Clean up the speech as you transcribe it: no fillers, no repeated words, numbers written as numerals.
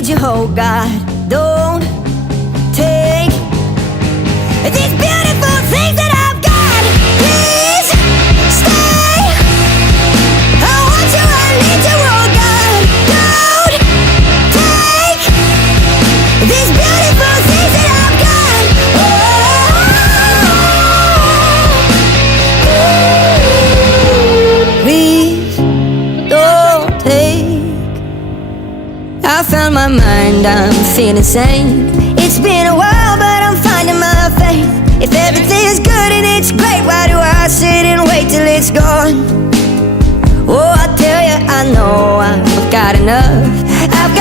need you, oh God. Don't take these beautiful things that I've got. Please stay. I want you, I need you, oh God. Don't take these beautiful things that I've got. Please don't take. I found my mind, I'm feeling sane. It's been a while, but I'm finding my faith. If everything is good and it's great, why do I sit and wait till it's gone? Oh, I tell you, I know I've got enough. I've